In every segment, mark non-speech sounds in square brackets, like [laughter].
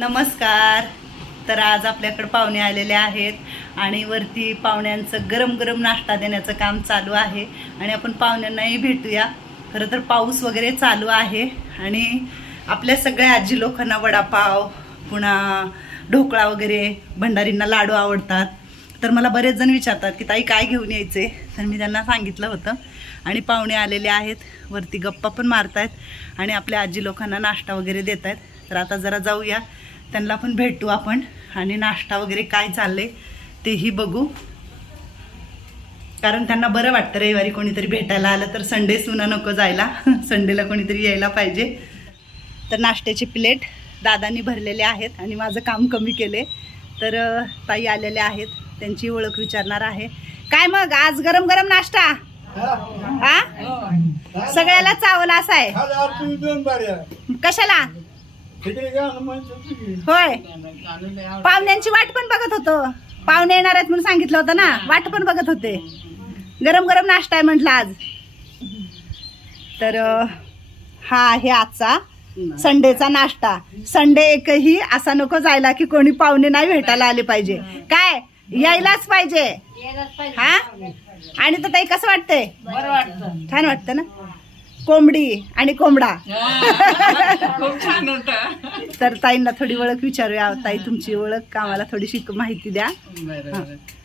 नमस्कार. तर आज आपल्याकडे पाहुणे आलेले आहेत आणि वरती पाहुण्यांचं गरम गरम नाश्ता देण्याचं काम चालू आहे आणि आपण पाहुण्यांनाही भेटूया. खरं तर पाऊस वगैरे चालू आहे आणि आपल्या सगळ्या आजी लोकांना वडापाव पुन्हा ढोकळा वगैरे भंडारींना लाडू आवडतात. तर मला बरेच जण विचारतात की ताई काय घेऊन यायचे? तर मी त्यांना सांगितलं होतं. आणि पाहुणे आलेले आहेत. वरती गप्पा पण मारतायत आणि आपल्या आजी लोकांना नाश्ता वगैरे देत आहेत तर आता जरा जाऊया. त्यांना पण भेटू आपण. आणि नाश्ता वगैरे काय चाललंय तेही बघू. कारण त्यांना बरं वाटतं रविवारी कोणीतरी भेटायला आलं तर संडे सुना नको जायला. [laughs] संडेला कोणीतरी यायला पाहिजे. तर नाश्त्याचे प्लेट दादांनी भरलेले आहेत आणि माझं काम कमी केले तर ताई आलेल्या आहेत. त्यांची ओळख विचारणार आहे. काय मग? आज गरम गरम नाश्ता? हा? सगळ्याला चावला असा आहे. कशाला तिकडे गाणं म्हणतो तुम्ही. होय. पाहुण्यांची वाट पण बघत होतो. पाहुणे येणार आहेत म्हणून सांगितलं होतं ना. वाट पण बघत होते. गरम गरम नाश्ता आहे म्हटलं आज. तर हा आहे आजचा संडेचा नाश्ता. संडे एकही असा नको जायला की कोणी पाहुणे नाही भेटायला आले पाहिजे. काय? यायलाच पाहिजे. हा? आणि तर ताई कसं वाटतंय? बरं वाटतं. छान वाटतं ना? कोंबडी आणि कोंबडा. खूप छान होतं. तर ताईंना थोडी ओळख विचारूया. ताई तुमची ओळख कामाला थोडीशी माहिती द्या.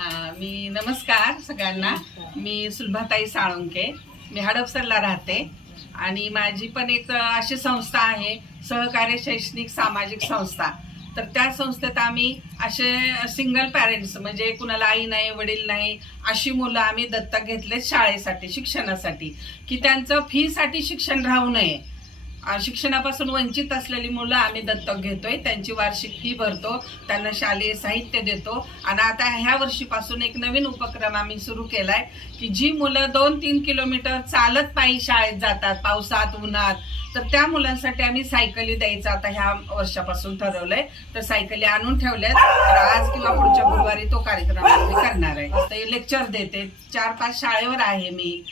हा, मी नमस्कार सगळ्यांना. मी सुलभाताई साळुंके. मी हडपसरला राहते. आणि माझी पण एक अशी संस्था आहे सहकार्य शैक्षणिक सामाजिक संस्था. तर त्या संस्थेत आम्ही असे सिंगल पॅरेंट्स म्हणजे कुणाला आई नाही वडील नाही अशी मुलं आम्ही दत्तक घेतले शाळेसाठी शिक्षणासाठी. की त्यांचं फीसाठी शिक्षण राहू नये. शिक्षणापासून वंचित असलेली मुलं आम्ही दत्तक घेतोय. त्यांची वार्षिक फी भरतो. त्यांना शालेय साहित्य देतो. आणि आता ह्या वर्षीपासून एक नवीन उपक्रम आम्ही सुरू केलाय की जी मुलं दोन तीन किलोमीटर चालत पायी शाळेत जातात पावसात उन्हात तर त्या मुलांसाठी आम्ही सायकली द्यायचं आता ह्या वर्षापासून ठरवलंय. तर सायकली आणून ठेवल्यात. तर आज किंवा पुढच्या गुरुवारी तो कार्यक्रम आम्ही करणार आहे. ते लेक्चर देते. चार पाच शाळेवर आहे मी.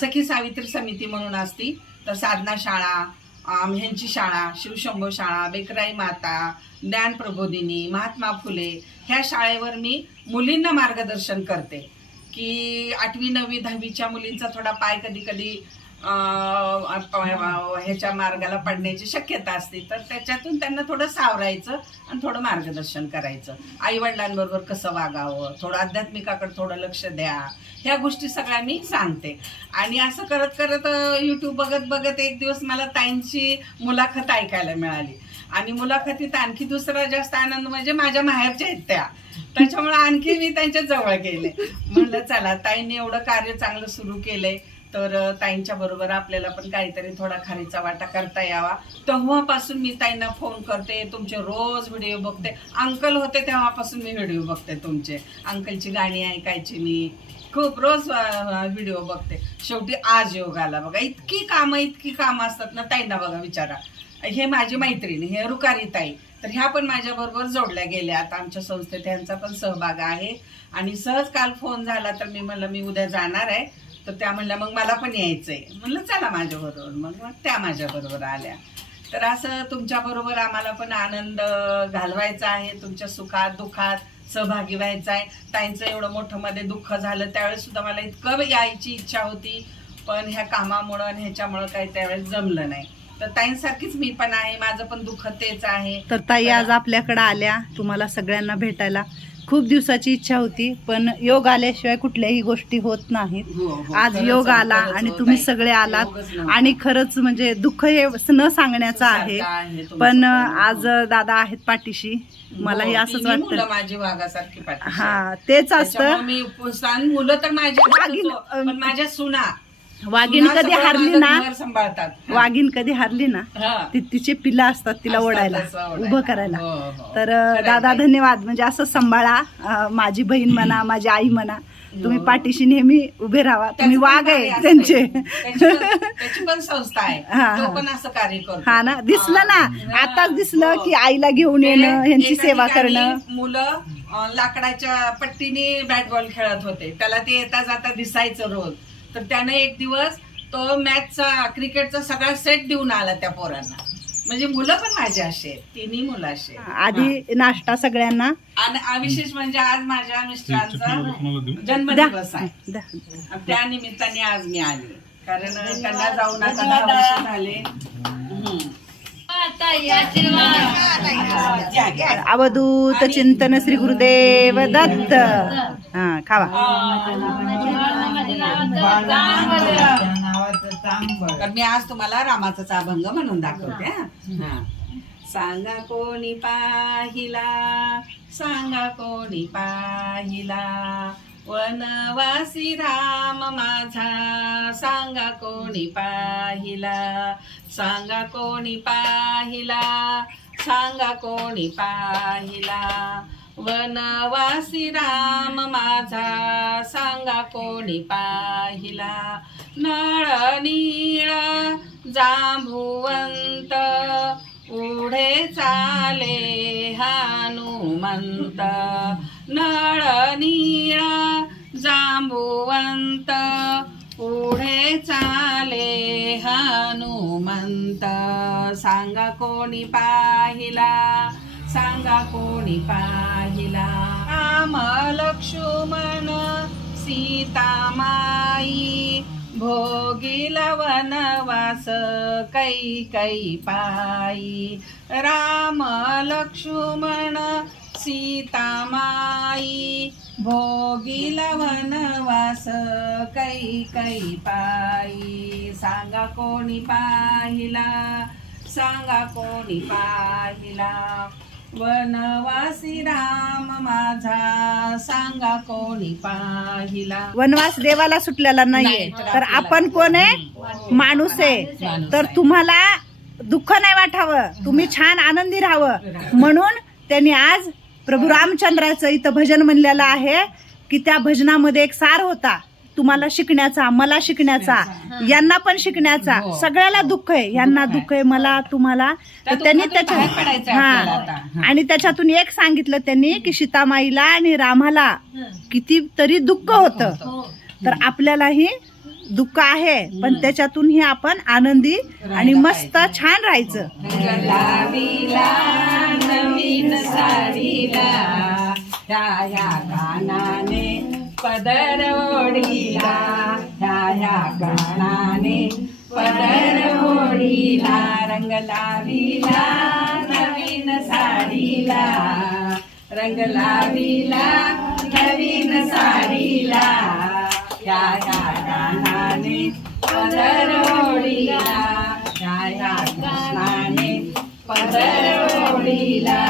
सखी सावित्री समिती म्हणून असती. तर साधना शाळा ह्यांची शाळा शिवशंभो शाळा बेकराई माता ज्ञान प्रबोधिनी महात्मा फुले ह्या शाळेवर मी मुलींना मार्गदर्शन करते. की आठवी नववी दहावीच्या मुलींचा थोडा पाय कधी कधी ह्याच्या मार्गाला पडण्याची शक्यता असते. तर त्याच्यातून त्यांना थोडं सावरायचं आणि थोडं मार्गदर्शन करायचं. आई वडिलांबरोबर कसं वागावं? थोडं आध्यात्मिकाकडे थोडं लक्ष द्या. ह्या गोष्टी सगळ्या मी सांगते. आणि असं करत करत यूट्यूब बघत बघत एक दिवस मला ताईंची मुलाखत ऐकायला मिळाली. आणि मुलाखतीत आणखी दुसरा जास्त आनंद म्हणजे माझ्या माहेरच्या आहेत त्या. त्याच्यामुळे आणखी मी त्यांच्या जवळ गेले. म्हणलं चला ताईंनी एवढं कार्य चांगलं सुरू केलंय. तर ताईंच्या बरोबर आपल्याला पण काहीतरी थोडा खारीचा वाटा करता यावा. तेव्हापासून मी ताईंना फोन करते तुमचे रोज व्हिडिओ बघते. अंकल होते तेव्हापासून मी व्हिडिओ बघते तुमचे. अंकलची गाणी ऐकायची मी. खूप रोज व्हिडिओ बघते. शेवटी आज योग आला बघा. इतकी कामं इतकी कामं असतात ना ताईंना बघा विचारा. हे माझी मैत्रीण हे रुकारी ताई. तर ह्या पण माझ्याबरोबर जोडल्या गेल्या. आता आमच्या संस्थेत ह्यांचा पण सहभाग आहे. आणि सहज काल फोन झाला तर मी म्हणलं मी उद्या जाणार आहे. तर त्या म्हणल्या मग मला पण यायचंय. म्हणलं चला माझ्या बरोबर मग मग त्या माझ्या बरोबर आल्या. तर असं तुमच्या बरोबर आम्हाला पण आनंद घालवायचा आहे तुमच्या सुखात दुःखात सहभागी व्हायचा आहे. ताईंचं एवढं मोठं मध्ये दुःख झालं त्यावेळेस सुद्धा मला इतकं यायची इच्छा होती पण ह्या कामामुळं आणि ह्याच्यामुळं काही त्यावेळेस जमलं नाही. तर ताईंसारखीच मी पण आहे माझं पण दुःख तेच आहे. तर ताई आज आपल्याकडे आल्या तुम्हाला सगळ्यांना भेटायला. खूप दिवसाची इच्छा होती पण योग आल्याशिवाय कुठल्याही गोष्टी होत नाहीत हो, हो. आज योग आला आणि तुम्ही. सगळे आलात. आणि खरंच म्हणजे दुःख हे न सांगण्याचं आहे पण पण. आज दादा आहेत पाठीशी मलाही हो, असंच वाटतं माझी वाघासारखी. हा तेच असतं मी मुलं तर माझी माझ्या सुना वाघीण कधी हारली ना सांभाळतात. वाघीण कधी हारली ना. ती तिचे पिलं असतात तिला ओढायला. उभं करायला हो, हो. तर दादा. धन्यवाद म्हणजे असं सांभाळा माझी बहीण म्हणा [clears throat] माझी आई म्हणा तुम्ही हो. पाठीशी नेहमी उभे राहा तुम्ही वाघ आहे. त्यांचे पण- संस्था आहे हा, तो. पण असं कार्य करतो ना दिसलं ना. आताच दिसलं. की आईला घेऊन येणं एका सेवा करणं मुलं लाकडाच्या पट्टीने बॅट बॉल खेळत होते त्याला ते येता जाता दिसायचं रोज तर त्यानं एक दिवस तो मॅचचा क्रिकेटचा सगळा सेट देऊन आला त्या पोरांना. म्हणजे मुलं पण माझी असे आहेत तिन्ही मुलं असे आहेत. आधी नाश्ता सगळ्यांना. आणि आ- विशेष म्हणजे आज माझ्या मिस्टरांचा जन्मदिवस आहे. द्या. आणि त्या निमित्ताने आज मी आले. कारण त्यांना जाऊन आता दहा वर्ष झाले. हम्म. घ्या, घ्या. अवधूत चिंतन श्री गुरुदेव दत्त. हा खावा. तर मी आज तुम्हाला रामाचा अभंग म्हणून दाखवते हा. सांगा कोणी पाहिला? सांगा कोणी पाहिला? वनवासी राम माझा. सांगा कोणी पाहिला? सांगा कोणी पाहिला? सांगा कोणी पाहिला? वनवासी राम माझा सांगा कोणी पाहिला? नळ नीळ जांभुवंत उढे चाले हनुमंत. नळ नीळ जांभुवंत पुढे चाले हनुमंत. सांगा कोणी पाहिला? सांगा कोणी पाहिला? राम लक्ष्मण सीतामाई भोगिला वनवास कै कै पायी राम लक्ष्मण सीतामाई भोगिला वनवास कै कै पायी सांगा कोणी पाहिला? सांगा कोणी पाहिला? वनवासी राम माझा सांगा कोणी पाहिला? वनवास देवाला सुटलेला नाहीये. नाही, तर तर आपण कोण आहे? माणूस आहे. माणूस तर आहे. तुम्हाला दुःख नाही वाटावं. तुम्ही छान आनंदी राहावं. म्हणून त्यांनी आज प्रभू रामचंद्राचं इथं भजन म्हणलेलं आहे की त्या भजनामध्ये एक सार होता. तुम्हाला शिकण्याचा मला शिकण्याचा यांना पण शिकण्याचा. हो. सगळ्याला दुःख आहे. यांना दुःख आहे. मला तुम्हाला. त्या तर त्यांनी त्याच्या. हा. हा. आणि त्याच्यातून एक सांगितलं त्यांनी की सीतामाईला आणि रामाला किती तरी दुःख होतं. तर आपल्यालाही दुःख आहे पण त्याच्यातूनही आपण आनंदी आणि मस्त छान राहायचं. नवीन पदरवडीला ह्या कानाने पदरवडीला रंग लावीला नवीन साडीला. रंग लावीला नवीन साडीला. ह्या ह्या कानाने पदरवडीला ह्या ह्या पदर पदरवडीला.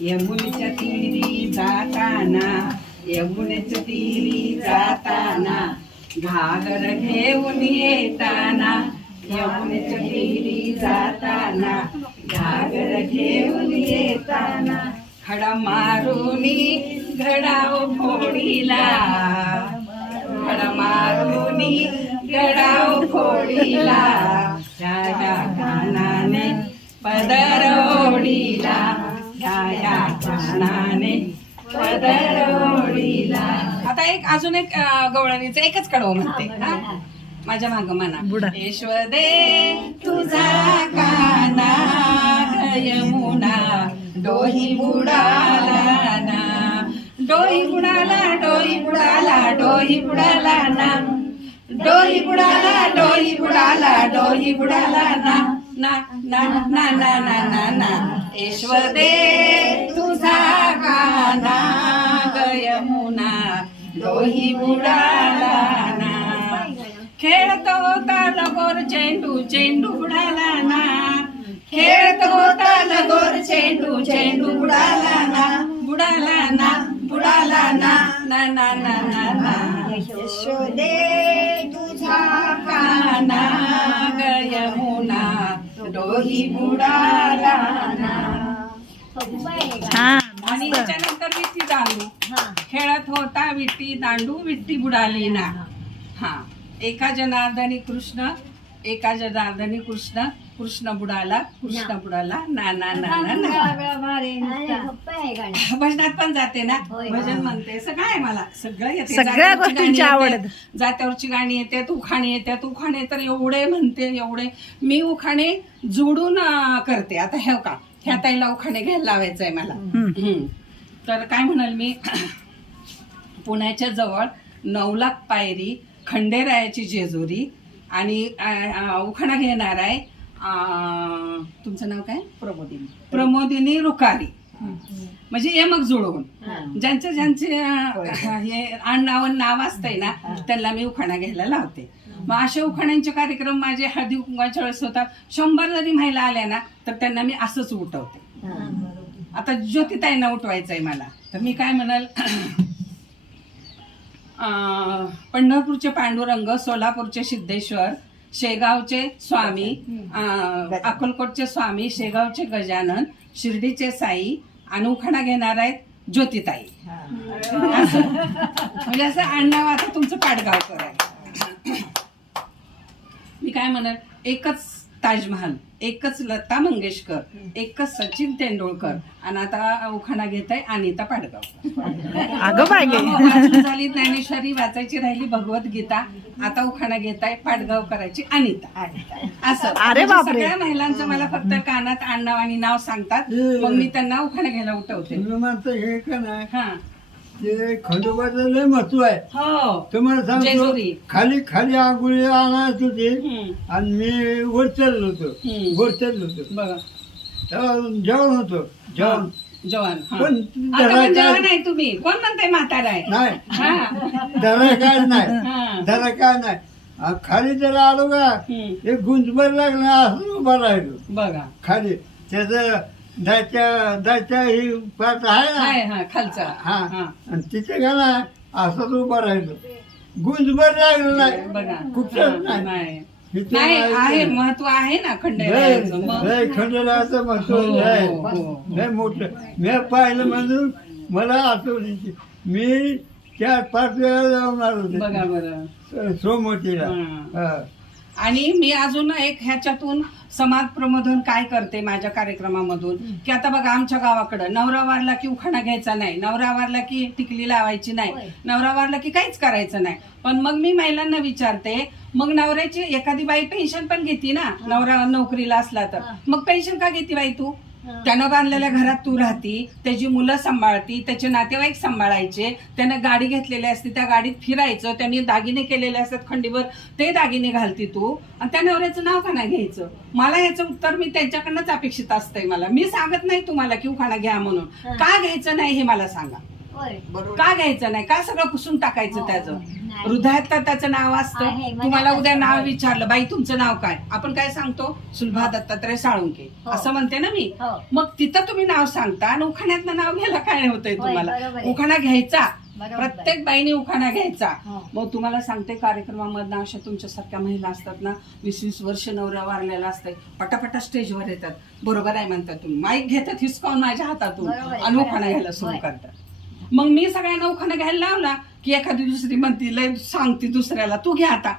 यमुनच्या तिरी जाताना यमुनेच्या तीरी जाताना घागर घेऊन येताना यमुनेच्या तीरी जाताना घागर घेऊन येताना खडा मारून घडाव फोडीला. खडा मारून घडाव फोडीला. राजा कानाने पदर राजा कानाने आता एक अजून एक गवळणीच एकच कडव म्हणते. माझ्या माग म्हणा. दे तुझा काना यमुना डोही बुडाला ना. डोही बुडाला डोही बुडाला डोही बुडाला ना. डोही बुडाला डोही बुडाला डोही बुडाला ना. ना ना ना ना ना ना यशवदे काना गयमुना दोही बुडाला ना खेळतो होता लगोर चेंडू चेंडू बुडाला ना खेळतो होता लगोर चेंडू चेंडू बुडाला ना बुडाला ना बुडाला ना ना ना ना. ना ना यशोदे तुझा काना ग यमुना बुडाला ना हा. आणि त्याच्यानंतर विट्टी दांडू खेळत होता विट्टी दांडू विट्टी बुडाली ना. हा. एका जनार्दनी कृष्ण एका जनार्दनी कृष्ण कृष्ण बुडाला कृष्ण बुडाला ना ना ना ना ना. भजनात पण जाते ना. भजन म्हणते. सगळं आहे मला? सगळं येते. सगळ्या जात्यावरची गोष्टींची गाणी आवड येते, जात्यावरची गाणी येते उखाणे येते. उखाणे तर एवढे म्हणते एवढे. मी उखाणे जोडून करते. आता हे का ह्या ताईला उखाणे घ्यायला लावायचंय मला. हम्म. तर काय म्हणाल मी? पुण्याच्या जवळ नवलाख पायरी खंडेरायाची जेजुरी आणि उखाणा घेणार आहे अं, तुमचं नाव काय? प्रमोदिनी. प्रमोदिनी रुकारी. म्हणजे ये मग जुळवून. ज्यांचे ज्यांचे अं, हे आडनाव नाव असतंय ना त्यांना मी उखाणा घ्यायला लावते. मग असे उखाण्यांचे कार्यक्रम माझे हळदी कुंकाच्या वेळेस होतात. शंभर जरी महिला आल्या ना तर त्यांना मी असंच उठवते. आता ज्योतिताईंना उठवायचंय मला. तर मी काय म्हणाल [clears throat] पंढरपूरचे पांडुरंग सोलापूरचे सिद्धेश्वर शेगावचे स्वामी अं, अक्कलकोटचे स्वामी शेगावचे गजानन शिर्डीचे साई आणि उखाणा घेणार आहेत ज्योतिताई. म्हणजे असं अण्णा आता तुमचं पाडगावकर आहे मी काय म्हणत एकच ताजमहाल एकच लता मंगेशकर एकच सचिन तेंडुलकर. आणि आता उखाणा घेत आहे अनिता पाडगावकर अगं बाई. वाचून झाली ज्ञानेश्वरी वाचायची राहिली भगवद्गीता आता उखाणा घेत आहे पाडगावकराची अनिता. असं. अरे म्हणजे. सगळ्या महिलांचं मला फक्त कानात आडनाव आणि नाव सांगतात. मग मी त्यांना उखाणा घ्यायला उठवते. हे हा. ते खंडोबाचं लय महत्त्व आहे. हो. तुम्हाला सांगतो जेजुरी. खाली खाली आंघोळी आणायच होते हम्म. आणि मी वर चाललो होतो. हम्म. वर चाललो होतो. बघा. तेव्हा जेवण होतं. जेवण. जवान हा. पण आता जरा पण काय? जवान आहे तुम्ही. कोण म्हणताय म्हातारा आहे? नाही. हा. काय नाही. हा. जरा काय नाही. आ, खाली जरा आलो का हम्म. एक गुंजभर लागला असं उभा राहिलो. बघा. खाली. त्याचं ही पात आहे ना? हा खालचा. हा. हा. आणि तिथे गेला असंच उभा राहिलो. गुंजभर लागलं नाही. हा, नाही. नाही. इथे नाही नाही. आहे महत्त्व आहे ना लय खंडेरायाचं मग? लय खंडराचं महत्त्व हो, लय. हो, हो. लय मोठं. मी पाहिलं म्हणून मला आठवण मी चार पाच वेळा जाऊन आलो बघा बरं. सोमवतीला. हा. हा. आणि मी अजून एक ह्याच्यातून समाज प्रबोधन काय करते माझ्या कार्यक्रमामधून की आता बघा आमच्या गावाकडं नवरा वारला की उखाणा घ्यायचा नाही नवरा वारला की टिकली लावायची नाही. नवरा वारला की काहीच करायचं नाही पण मग मी महिलांना विचारते मग नवऱ्याची एखादी बाई पेन्शन पण घेते ना नवरा नोकरीला असला तर. मग पेन्शन का घेते बाई तू. त्यानं बांधलेल्या घरात तू राहती त्याची मुलं सांभाळती त्याचे नातेवाईक सांभाळायचे त्यानं गाडी घेतलेली असते त्या गाडीत फिरायचं त्यांनी दागिने केलेले असतात खंडीवर ते दागिने घालती तू. आणि त्या नवऱ्याचं नाव का नाही घ्यायचं? मला याचं उत्तर मी त्यांच्याकडनंच अपेक्षित असतंय मला. मी सांगत नाही तुम्हाला की उखाणा घ्या म्हणून. का घ्यायचं नाही हे मला सांगा. का घ्यायचं नाही का सगळं पुसून टाकायचं हो. त्याचं नाही. हृदयात तर त्याचं नाव आहे, असतं तुम्हाला उद्या. नाव विचारलं बाई तुमचं नाव काय आपण काय सांगतो सुलभा दत्तात्रय साळुंके हो. असं म्हणते ना मी हो. मग तिथं तुम्ही नाव सांगता आणि उखाण्यातनं नाव घ्यायला काय होतंय होय, तुम्हाला बरोबर आहे. उखाणा घ्यायचा बरोबर. प्रत्येक बाईने उखाणा घ्यायचा हो. मग तुम्हाला सांगते कार्यक्रमामधनं अशा तुमच्यासारख्या महिला असतात ना वीस वीस वर्ष नवऱ्या वारलेला असते पटापटा स्टेजवर येतात बरोबर आहे म्हणतात तुम्ही माईक घेतात हिसकावून माझ्या हातातून बरोबर आहे, आणि बरोबर उखाणा आहे. घ्यायला सुरू होय. करतात मग मी सगळ्यांना उखाणा घ्यायला लावला की एखादी दुसरी म्हणती लय सांगती दुसऱ्याला तू घे आता.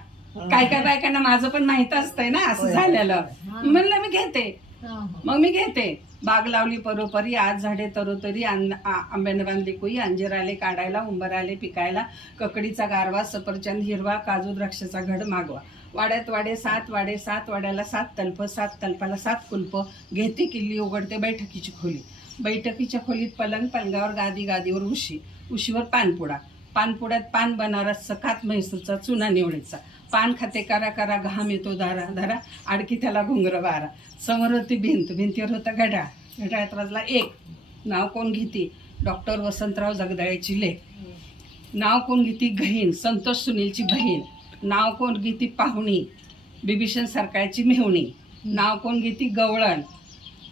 काय काय बायकांना माझं पण माहीत असतंय ना असं झालेलं. म्हणलं मी घेते. हो, हो. मग मी घेते. बाग लावली परोपरी आज झाडे तरोतरी आंब्याने बांधली कुई अंजीर आले काढायला उंबर आले पिकायला ककडीचा गारवा सफरचंद हिरवा काजू द्राक्षाचा घड मागवा. वाड्यात वाडे सात वाडे सात वाड्याला सात तल्प सात तल्पाला सात कुल्प. घेते किल्ली उघडते बैठकीची खोली. बैठकीच्या खोलीत पलंग पलंगावर गादी गादीवर उशी उशीवर पानपुडा. पानपुड्यात पान बनारस सखात म्हैसूरचा चुना निवडीचा. पान खाते करा करा घाम येतो दारा धारा आडकी त्याला घुंगर वारा. समोर होती भिंत भिंतीवर होता घड्याळ. घड्याळात वाजला एक नाव कोण घेते? डॉक्टर वसंतराव जगदाळेची लेख. नाव कोण घेते? गहीण संतोष सुनीलची बहीण. नाव कोण घेते? पाहुणी. बिभीषण सरकारची मेहुणी. नाव कोण घेते? गवळण.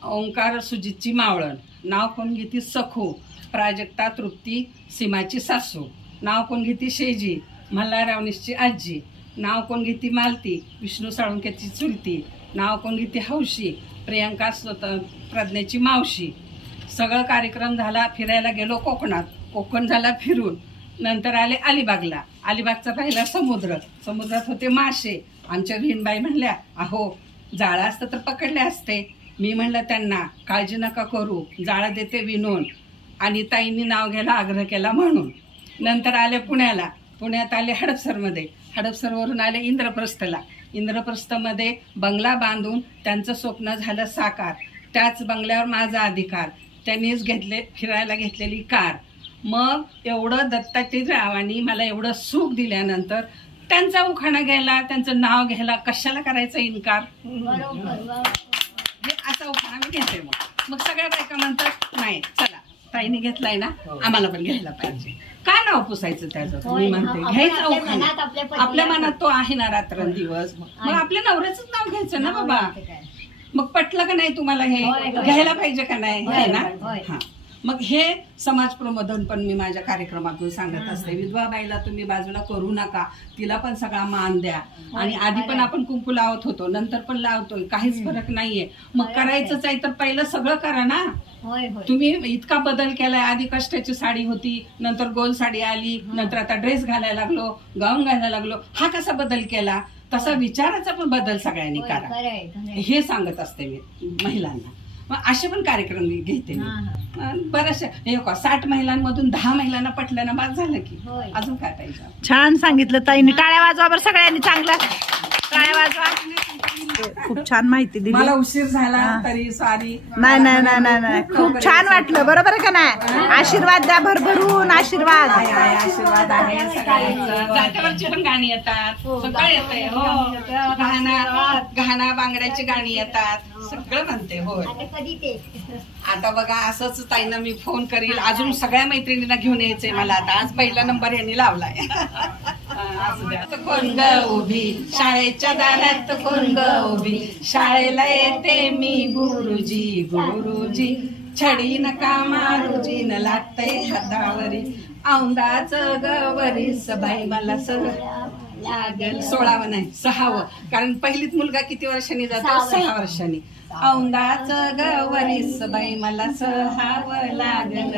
ओंकार सुजितची मावळण. नाव कोण घेती सखू प्राजक्ता तृप्ती सीमाची सासू. नाव कोण घेती शेजी मल्हारावणीची आजी. नाव कोण घेती मालती विष्णू साळुंक्याची चुलती. नाव कोण घेती हौशी प्रियंका स्वत प्रज्ञेची मावशी. सगळं कार्यक्रम झाला फिरायला गेलो कोकणात. कोकण झाला फिरून. नंतर आले अलिबागला. अलिबागचा पहिला समुद्र. समुद्रात होते मासे. आमच्या बहीणबाई म्हणल्या अहो जाळं असतं तर पकडले असते. मी म्हणलं त्यांना काळजी नका करू जाळा देते विनून आणि ताईंनी नाव घ्यायला आग्रह केला म्हणून. नंतर आले पुण्याला. पुण्यात आले हडपसरमध्ये. हडपसरवरून आले इंद्रप्रस्थला. इंद्रप्रस्थमध्ये बंगला बांधून त्यांचं स्वप्न झालं साकार. त्याच बंगल्यावर माझा अधिकार. त्यांनीच घेतले फिरायला घेतलेली कार. मग एवढं दत्तात्रय रावांनी मला एवढं सुख दिल्यानंतर त्यांचा उखाणा घ्यायला त्यांचं नाव घ्यायला कशाला करायचा इन्कार? असा उखाणा मी घेते मग. मग सगळ्या बायका म्हणतात नाही चला. ताईने घेतलाय ना आम्हाला पण घ्यायला पाहिजे. काय नाव पुसायचं त्याचं? मी म्हणते घ्यायचं उखाणा. आपल्या मनात तो आहे ना रात्रंदिवस मग आपल्या नवऱ्याच नाव घ्यायचं ना बाबा? मग पटलं का नाही तुम्हाला हे? घ्यायला पाहिजे का नाही? है ना? हा. मग हे समाज प्रबोधन पण मी माझ्या कार्यक्रमातून सांगत असते. विधवा बाईला तुम्ही बाजूला करू नका. तिला पण सगळा मान द्या. आणि आधी पण आपण कुंकू लावत होतो. नंतर पण लावतोय. काहीच फरक नाहीये. मग करायचंच आहे तर पहिलं सगळं करा ना. तुम्ही इतका बदल केलाय. आधी कष्टाची साडी होती नंतर गोल साडी आली नंतर आता ड्रेस घालायला लागलो गाऊन घालायला लागलो. हा कसा बदल केला? तसा विचाराचा पण बदल सगळ्यांनी करा. हे सांगत असते मी महिलांना. मग असे पण कार्यक्रम मी घेते मी. हे का साठ महिलांमधून दहा महिलांना पटलं ना बाद झालं की. अजून काय पाहिजे? छान सांगितलं ताईंनी. टाळ्या वाजवा बरं सगळ्यांनी चांगला. टाळ्या वाजवा. खूप छान माहिती दिली. मला उशीर झाला तरी सॉरी नाही नाही नाही नाही नाही. खूप छान वाटलं बरोबर आहे का नाही? आशीर्वाद द्या भरभरून आशीर्वाद. आहे, आहे, आशीर्वाद आहे सगळ्यांचं. जात्यावरची पण गाणी येतात. सगळं येतंय हो. गहाणा गहाणा बांगड्याची गाणी येतात. सगळं म्हणते होय कधी ते? आता बघा असंच ताईनं मी फोन करील. अजून सगळ्या मैत्रिणींना घेऊन यायचंय मला. आता आज पहिला नंबर यांनी लावलाय. कोण ग उभी? शाळेच्या दारात कोण ग उभी? शाळेला येते मी गुरुजी गुरुजी. छडी नका मारुजी न लागतय हातावरी. औंदाच गवरी सबाई मला सर लागल. सोळावं नाही सहावं. कारण पहिलीत मुलगा किती वर्षांनी जातो? सहा वर्षांनी. औंदाच गवरीस बाई मला सहावं लागल